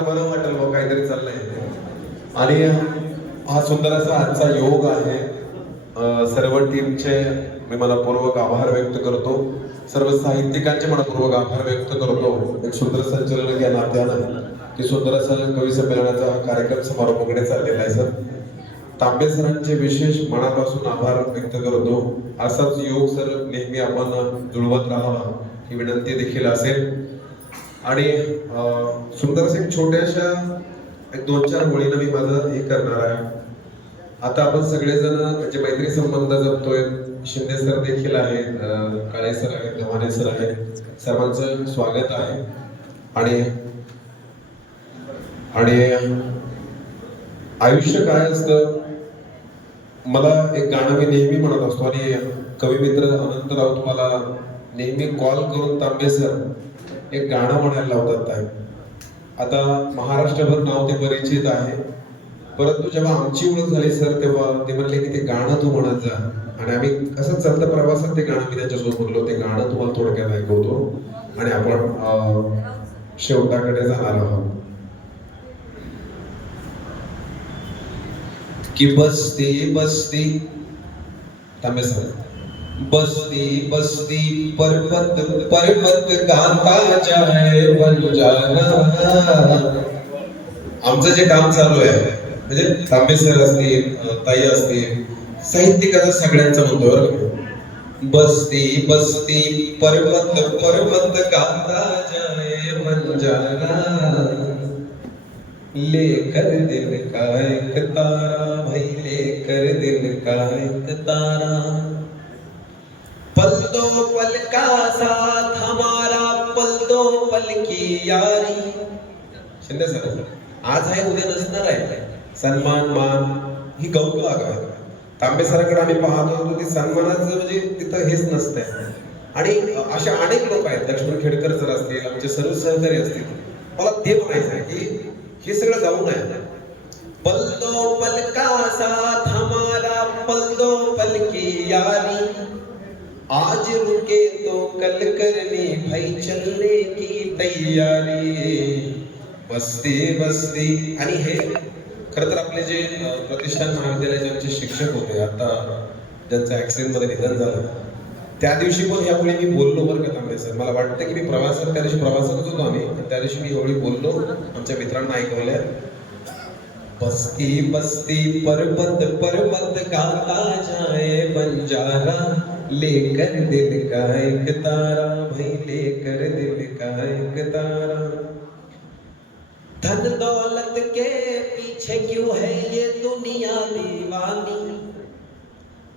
बरं वाटेल बघ काहीतरी चाललंय आणि हा सुंदर असा आजचा योग आहे. सर्व टीमचे मी मनपूर्वक आभार व्यक्त करतो. सर्व साहित्यिकांचे मनपूर्वक आभार व्यक्त करतो. एक सुंदर संचलन या नात्यानं की सुंदर असा कवी संमेलनाचा हा कार्यक्रम समारोपाकडे चाललेला आहे सर. तांबे सरांचे विशेष मनापासून आभार व्यक्त करतो. असाच योग सर नेहमी आपण जुळवत राहावा ही विनंती देखील असेल. आणि सुंदर असे एक छोट्याशा एक दोन चार ओळीनं मी माझं हे करणार आहे. आता आपण सगळेजण म्हणजे मैत्री संबंध जपतोय. शिंदे सर देखील आहेत काळे सर आहेत धवाने सर आहेत. सर्वांचं स्वागत आहे. आणि आणि आयुष्य काय असतं? मला एक गाणं मी नेहमी म्हणत असतो आणि कवी मित्र अनंत राऊत मला नेहमी कॉल करून तांबे सर एक गाणं म्हणायला लावतात ताई. आता महाराष्ट्रभर नाव ते परिचित आहे. परंतु जेव्हा आमची ओळख झाली सर तेव्हा ते म्हणले की ते गाणं तू म्हणत जा. आणि आम्ही असं चालतं प्रवासात ते गाणं मी त्यांच्यासोबत बोललो ते गाणं तुम्हाला थोडक्यात ऐकवतो. आणि आपण शेवटाकडे जाणार आहोत. की बसते बसते तमे सर बसती बसती पर्वत पर्वत गाता जाए आमचं जे काम चालू आहे म्हणजे तांबे सर असतील ताई असतील साहित्यिकाचा सगळ्यांचा म्हणतो बरं का? बसती बसती पर्वत पर्वत गाता जाए बंजारा लेकर दिन का एक तारा भाई लेकर दिन का एक तारा. पल दो पल का साथ हमारा पल दो पल की यारी। शिंदे सर आज आहे उद्या नसणार आहे. सन्मान मान ही गौक आहे. तांबे सरांकडे आम्ही पाहत होतो ती सन्मानाचं म्हणजे तिथं हेच नसतंय. आणि असे अनेक लोक आहेत लक्ष्मण खेडकर सर असतील आमचे सर्व सहकारी असतील. मला ते म्हणायचं आहे की हे सगळं जाऊन आहे. पल दो पल का साथ हमारा पल दो पल की यारी. आज रुके तो कल करने भाई चलने की तैयारी। बसती बसती। आणि हे खर तर आपले जे प्रतिष्ठान महाविद्यालयाचे आमचे शिक्षक होते आता ज्यांचं ऍक्सिडेंटमध्ये निधन झालं त्या दिवशी पण यावेळी मी बोललो बरं का तांबडे सर. मला वाटतं की मी प्रवासात त्या दिवशी प्रवासातच होतो आम्ही त्या दिवशी मी एवढी बोललो आमच्या मित्रांना ऐकवल्या बसती बसती पर्वत पर्वत गाता जाए बंजारा. लेकर दिल का एक तारा भाई लेकर दिल का एक तारा। धन दौलत के पीछे क्यों है ये दुनिया दीवानी?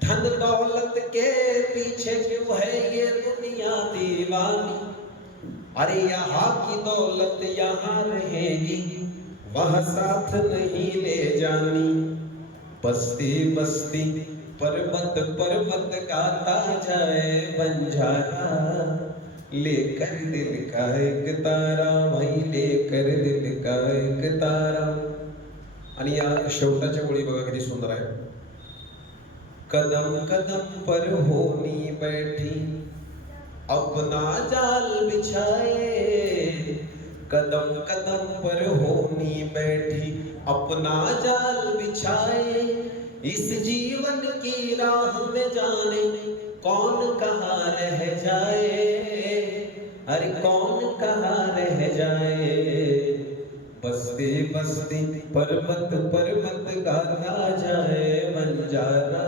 धन दौलत के पीछे क्यों है ये दुनिया दीवानी? अरे यहाँ की दौलत यहाँ रहेगी, वह साथ नहीं ले जानी। बस्ती बस्ती पर्वत पर्वत गाता जाए बंजारा लेकर दिल का एक तारा भाई लेकर दिल का एक तारा। आणि या शेवटाच्या ओळी बघा किती सुंदर आहे कदम कदम पर होनी बैठी, अपना जाल बिछाए। कदम कदम पर होनी बैठी, अपना जाल बिछाए। इस जीवन की राह में जाने कौन कहाँ रह जाए? अरे कौन कहाँ रह जाए? बस्ती बस्ती पर्वत पर्वत गाता जाए बंजारा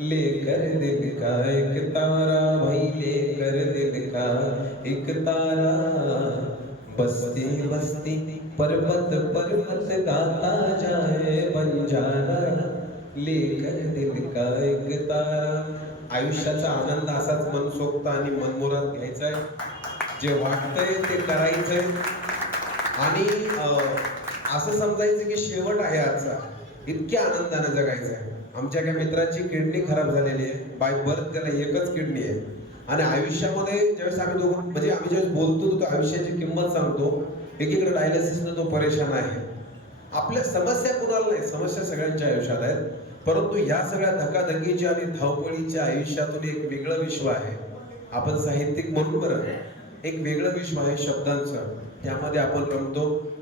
लेकर दिल का एक तारा भाई लेकर दिल का एक तारा। बसते बसते पर्वत पर्वत गाता जाए बंजारा लेकर दिल का एक तारा। आयुष्याचा आनंद असाच मनसोक्त आणि मनमोरात घ्यायचा आहे जे वाटतंय ते करायचंय. आणि असं समजायचं की शेवट आहे आजचा. इतक्या आनंदाने जगायचं आहे आमच्या एका मित्राची किडनी खराब झालेली आहे. बाय बर्थ त्याला एकच किडनी आहे. आणि आयुष्यामध्ये ज्यावेळेस आम्ही दोघं म्हणजे आम्ही ज्यावेळेस बोलतो तो आयुष्याची किंमत सांगतो. एकीकडे डायलिसिसनं तो परेशान आहे. आपल्या समस्या कुणाला नाही समस्या सगळ्यांच्या आयुष्यात आहेत. परंतु या सगळ्या धकाधकीच्या आणि धावपळीच्या आयुष्यातून एक वेगळं विश्व आहे. आपण साहित्यिक म्हणून बरं. एक वेगळं विश्व आहे शब्दांचं. त्यामध्ये आपण रमतो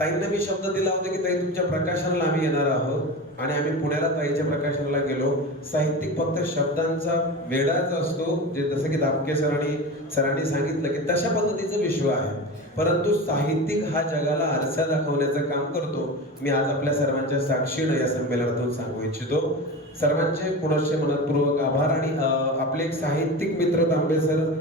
ताईंना मी शब्द दिला होता की ताई तुमच्या प्रकाशनाला आम्ही येणार आहोत. आणि आम्ही पुण्याला ताईच्या प्रकाशनाला गेलो. साहित्यिक फक्त शब्दांचा वेडाच असतो जे जसं की दापके सरांनी सरांनी सांगितलं की तशा पद्धतीचं विश्व आहे. परंतु साहित्यिक हा जगाला आरसा दाखवण्याचं काम करतो. मी आज आपल्या सर्वांच्या साक्षीनं या संमेलनातून सांगू इच्छितो. सर्वांचे पुनश्च मनपूर्वक आभार आणि आपले एक साहित्यिक मित्र तांबे सर